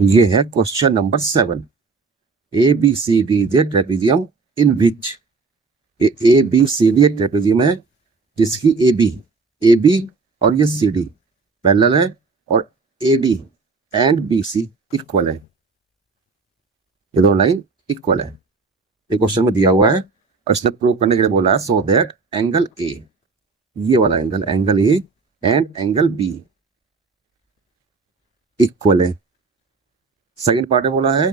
ये है question number 7। A B C D is a trapezium in which A B C D एक trapezium है जिसकी A B और ये सी डी पैरेलल है और A D and B C equal है। ये दोनों लाइन इक्वल है। ये क्वेश्चन में दिया हुआ है और इसने प्रूव करने के लिए बोला है सो दैट एंगल ए, ये वाला angle A and angle B equal है। सेकंड पार्ट में बोला है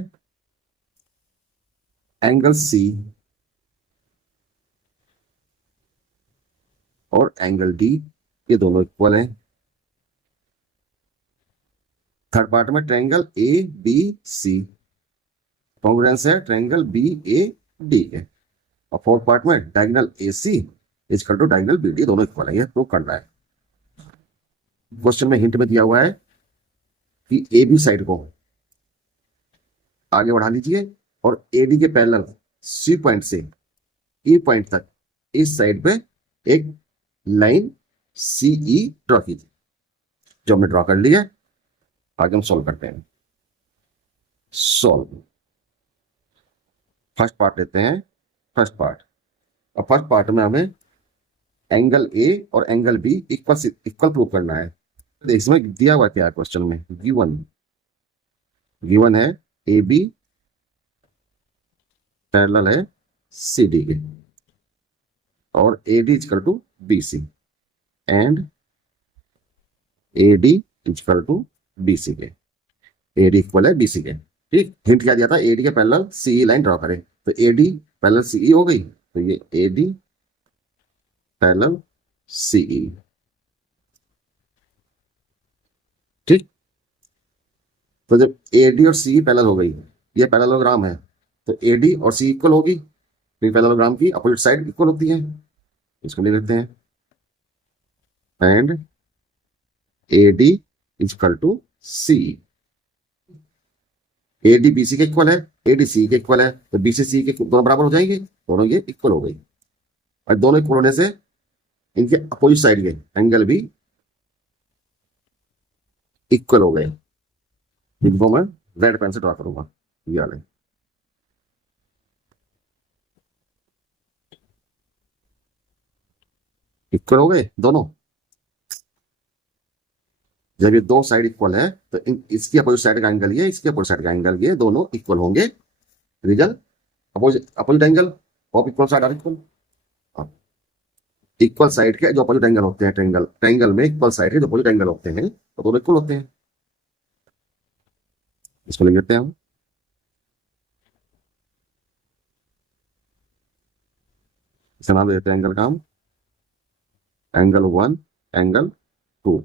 एंगल सी और एंगल डी ये दोनों इक्वल है। थर्ड पार्ट में triangle A B C congruence है ट्रायंगल बी ए डी के। और फोर्थ पार्ट में diagonal A C equal to diagonal B D दोनों इक्वल है। ये प्रूव करना है। क्वेश्चन में हिंट में दिया हुआ है कि ए बी साइड को आगे बढ़ा लीजिए और ए डी के पैरेलल सी पॉइंट से ई पॉइंट तक इस साइड पे एक लाइन सी ई ड्रॉ कीजिए, जो हमने ड्रॉ कर ली है। आगे हम सॉल्व करते हैं। सॉल्व फर्स्ट पार्ट लेते हैं। फर्स्ट पार्ट और फर्स्ट पार्ट में हमें एंगल ए और एंगल बी इक्वल प्रूव करना है। इसमें दिया हुआ क्या है क्वेश्चन में, गिवन है ए बी पैरेलल है सी डी के और A D equal to B C and A D equal to B C के। ए डी इक्वल है बी सी के। ठीक, हिंट क्या दिया था, ए डी के parallel C E line draw करें। तो ए डी पैरेलल सी ई हो गई, तो ये ए डी पैरेलल सी ई। ठीक, तो जब ए डी और सी पैरेलल हो गई, ये पैरेललोग्राम है, तो ए डी और सी इक्वल होगी। पैरेललोग्राम की अपोजिट साइड इक्वल होती है, इसको ले लेते हैं। And A D equal to C, A D B C के इक्वल है, ए डी सी के इक्वल है, तो बी सी सी के दोनों बराबर हो जाएंगे, दोनों ये इक्वल हो गई। और दोनों इक्वल होने से इनके अपोजिट साइड के एंगल भी इक्वल हो गए, जिनको मैं रेड पेन से ड्रॉ करूंगा। ये वाले इक्वल हो गए दोनों। जब ये दो साइड इक्वल है तो इसकी अपोजिट साइड का एंगल ये, इसके अपोजिट साइड का एंगल ये, दोनों इक्वल होंगे। Reason opposite angle of equal side are equal. Equal side के जो अपोजिट एंगल होते हैं ट्रायंगल में इक्वल साइड के जो अपोजिट एंगल होते हैं तो दोनों इक्वल होते हैं। इसको लिख लेते हैं हम। इसे नाम देते हैं एंगल का हम एंगल 1 एंगल 2,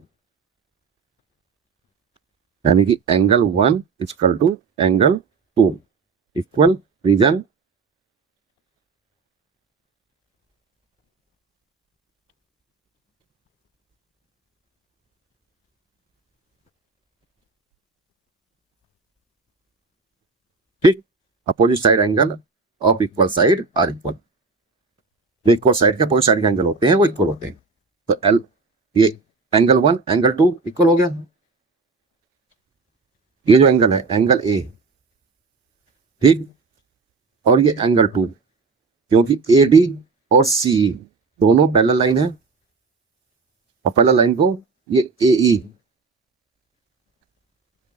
यानी कि angle 1 equal to angle 2 equal reason ठीक। Opposite side angle of equal side are equal. जो इक्वल साइड के अपोजिट साइड के एंगल होते हैं वो इक्वल होते हैं। तो एल ये एंगल 1 एंगल 2 इक्वल हो गया। ये जो एंगल है एंगल ए, ठीक, और ये एंगल 2, क्योंकि ए डी और सी दोनों पैरेलल लाइन है और पैरेलल लाइन को ये ए ई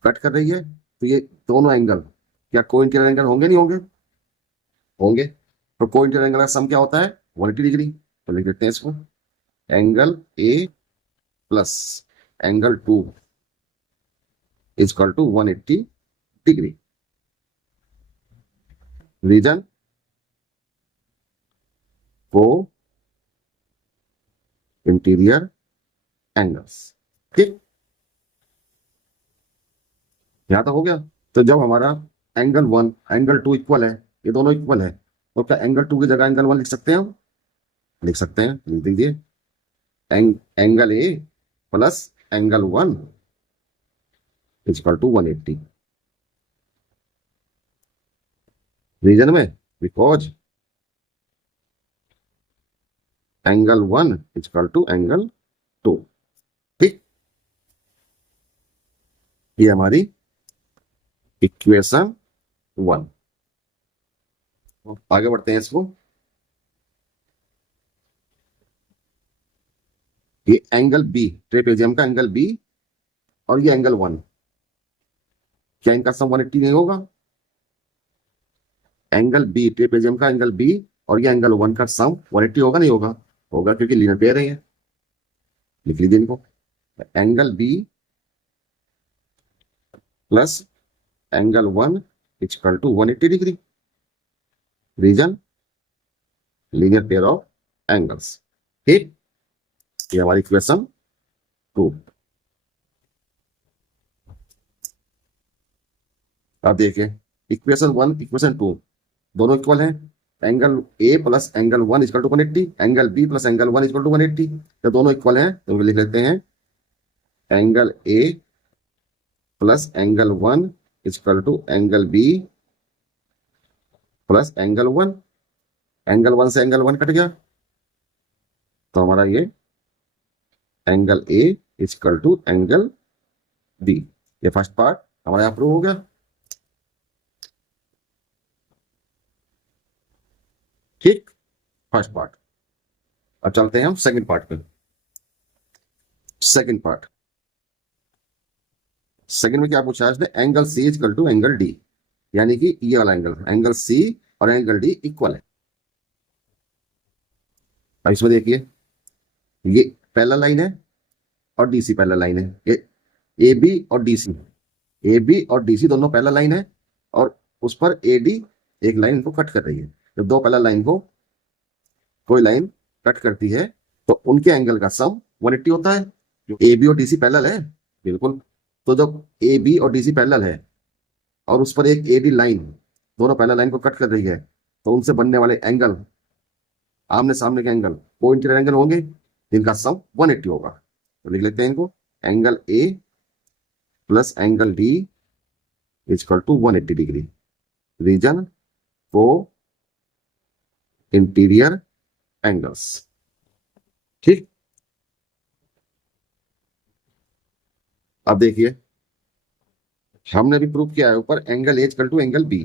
कट कर रही है, तो ये दोनों एंगल क्या कोइंसिडेंट एंगल होंगे, नहीं होंगे? होंगे। तो कोइंसिडेंट एंगल का सम क्या होता है 180 डिग्री। तो लिख देते हैं इसको angle A plus angle 2 is equal to 180 degree. Reason को इंटीरियर एंगल्स। ठीक, यहां तक हो गया। तो जब हमारा एंगल 1 एंगल 2 इक्वल है, ये दोनों इक्वल है, तो क्या एंगल 2 की जगह एंगल 1 लिख सकते हैं हम? लिख सकते हैं, लिख दीजिए angle A plus angle 1 equal to 180। Reason में because angle 1 equal to angle 2। ठीक, ये हमारी इक्वेशन 1। आगे बढ़ते हैं इसको। ये एंगल बी, ट्रेपेजियम का एंगल बी और ये एंगल 1, क्या इनका सम 180 नहीं होगा? एंगल बी, ट्रेपेजियम का एंगल बी और ये एंगल 1 का सम 180 होगा नहीं होगा? होगा, क्योंकि लीनियर पेयर है ये। लिख लीजिए इनको, angle B plus angle 1 equal to 180 degree. Reason linear pair of angles. ठीक, ये हमारी इक्वेशन 2। अब देखिए इक्वेशन 1 इक्वेशन 2 दोनों इक्वल हैं। Angle A plus angle 1 equal to 180, angle B plus angle 1 equal to 180। तो दोनों इक्वल हैं तो लिख लेते हैं angle A plus angle 1 equal to angle B plus angle 1। Angle 1 से एंगल 1 कट गया तो हमारा ये angle A equal to angle B. ये फर्स्ट पार्ट हमारा यहाँ प्रूव हो गया। ठीक, फर्स्ट पार्ट। अब चलते हैं हम सेकंड पार्ट पे। सेकंड पार्ट, सेकंड में क्या पूछा है इसने? Angle C equal to angle D, यानी कि ये वाला एंगल सी और एंगल डी इक्वल है। अब इसमें देखिए ये पैरेलल लाइन है और डीसी पैरेलल लाइन है। ये ए बी और डीसी, ए बी और डीसी दोनों पैरेलल लाइन है और उस पर ए डी एक लाइन को कट कर रही है। जब दो पैरेलल लाइन को कोई लाइन कट करती है तो उनके एंगल का सम 180 होता है। जो ए बी और डीसी पैरेलल है, बिल्कुल। तो जब ए बी और डीसी पैरेलल है और उस पर एक ए डी लाइन दोनों पैरेलल लाइन को कट कर रही है तो उनसे बनने वाले एंगल, आमने सामने के एंगल, वो इंटीरियर एंगल होंगे जिनका सम 180 होगा। तो लिख लेते हैं इनको, angle A plus angle D equal to 180 degree. Reason को इंटीरियर एंगल्स। ठीक, अब देखिए हमने भी प्रूव किया है ऊपर angle A equal to angle B.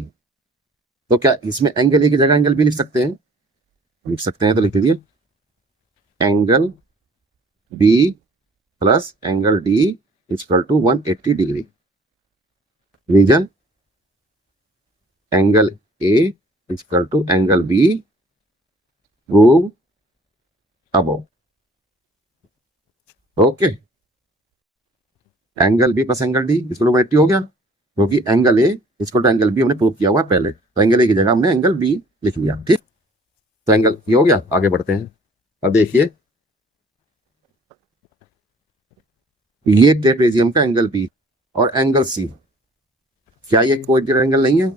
तो क्या इसमें एंगल ए की जगह एंगल बी लिख सकते हैं? लिख सकते हैं, तो लिख लीजिए angle B plus angle D equal to 180 degree. Reason angle A equal to angle B prove above. Okay, angle B plus angle D equal to 180 हो गया, क्योंकि angle A equal to angle B हमने prove किया हुआ पहले। तो angle A की जगह हमने एंगल बी लिख लिया। ठीक, तो एंगल ये हो गया। आगे बढ़ते हैं। अब देखिए ये ट्रेपेजियम का एंगल बी और एंगल सी, क्या ये कोइंसिडेंट एंगल नहीं है?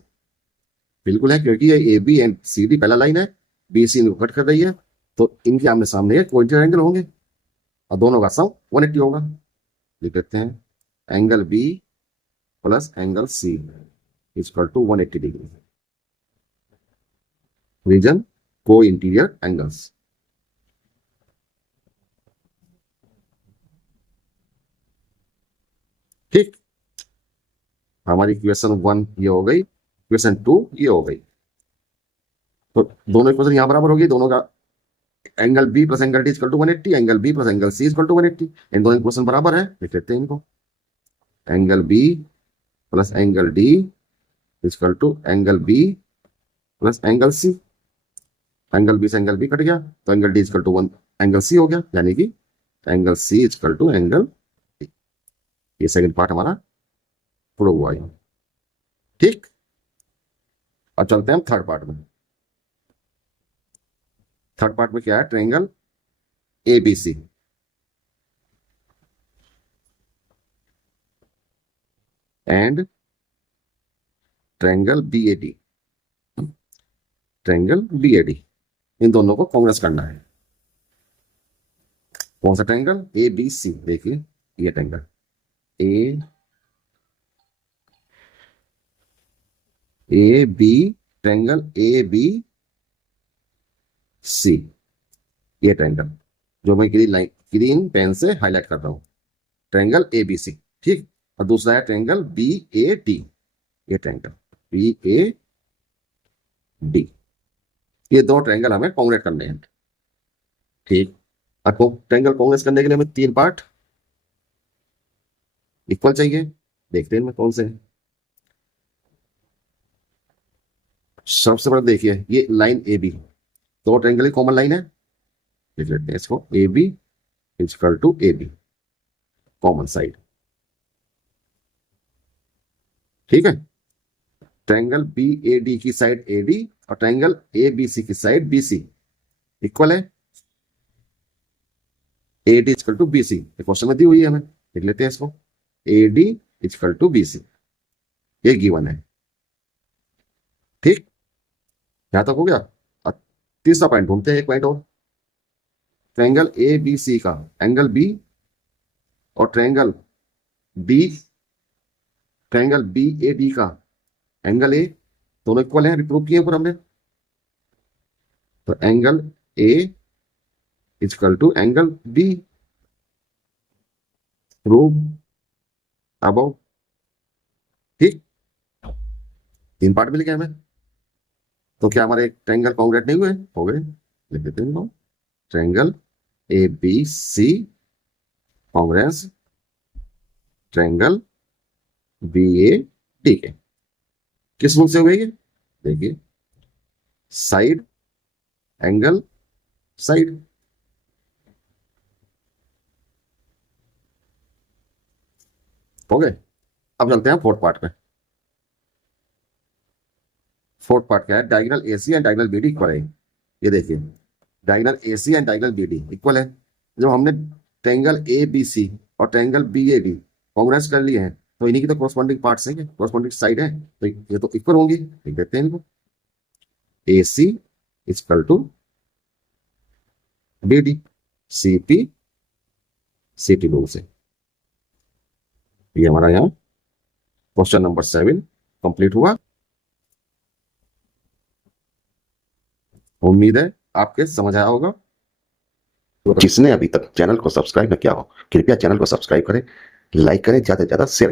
बिल्कुल है, क्योंकि ये A B and C D पहला लाइन है, बी सी इनको कट कर रही है, तो इनके आमने सामने ये कोइंसिडेंट एंगल होंगे और दोनों का सम 180 होगा। लिख लेते हैं angle B plus angle C equal to 180 degree. Reason को इंटीरियर एंगल्स। ठीक, हमारी इक्वेशन 1 ये हो गई, इक्वेशन 2 ये हो गई। तो दोनों इक्वेशन यहां बराबर होगी, दोनों का angle B plus angle D equal to 180, angle B plus angle C equal to 180। इन दोनों इक्वेशन बराबर है, लिख लेते हैं इनको, angle B plus angle D equal to angle B plus angle C. Angle B से एंगल बी कट गया तो angle D equal to 1 angle C हो गया, यानी कि angle C equal to angle D. ये सेकंड पार्ट हमारा prove हुआ है। ठीक, अब चलते हैं हम थर्ड पार्ट में। थर्ड पार्ट में क्या है? Triangle ABC. And triangle BAD. Triangle BAD, इन दोनों को कांग्रेस करना है। कौन सा ट्रायंगल? A B C. देखिए ये triangle A B, triangle A B C, ये ट्रायंगल जो मैं ग्रीन पेन से हाईलाइट कर रहा हूं, ट्रायंगल एबीसी। ठीक, और दूसरा है ट्रायंगल बी ए डी। ये ट्रायंगल PAD, ये दो ट्रायंगल हमें कॉन्ग्रेट करने हैं। ठीक, आपको ट्रायंगल कॉन्ग्रेट करने के लिए हमें 3 पार्ट इक्वल चाहिए। देखते हैं इनमें कौन से हैं। सबसे पहले देखिए ये लाइन AB, दो ट्रायंगल की कॉमन लाइन है, लिख लेते हैं इसको AB equal to AB common side. ठीक है, ट्रायंगल BAD की साइड AD और ट्रायंगल ABC की साइड BC इक्वल है। AD equal to BC question में दी हुई है, हमें लिख लेते हैं इसको AD इक्वल टू BC, ये गिवन है। ठीक, यहां तक हो गया। अब तीसरा पॉइंट ढूंढते हैं, एक पॉइंट और। ट्रायंगल ABC का एंगल B और ट्रायंगल BAD का एंगल A दोनों इक्वल हैं, प्रूव किए ऊपर हमने। तो angle A equal to angle B, prove above. ठीक, 3 पार्ट मिल गए हमें। तो क्या हमारे ट्रायंगल कॉन्ग्रेट नहीं हुए? हो गए, लिख देते हैं इनको। Triangle ABC congruence triangle BAD के किस रूल से हुए ये? देखिए साइड एंगल साइड। हो गए। अब चलते हैं फोर्थ पार्ट पे। फोर्थ पार्ट क्या है? Diagonal AC and diagonal BD equal है। ये देखिए diagonal AC and diagonal BD equal है। जब हमने ट्रायंगल ABC और ट्रायंगल BAD कॉन्ग्रेंस कर लिए हैं तो इन्हीं की तो कॉरस्पॉन्डिंग पार्ट्स हैं, कॉरस्पॉन्डिंग साइड है, तो ये तो इक्वल होंगी। लिख देते हैं इनको AC equal to BD CP rule से। ये हमारा यहाँ क्वेश्चन नंबर 7 कंप्लीट हुआ। उम्मीद है आपके समझ आया होगा। जिसने अभी तक चैनल को सब्सक्राइब न किया हो कृपया चैनल को सब्सक्राइब करें, लाइक करें, ज्यादा से ज्यादा शेयर करें।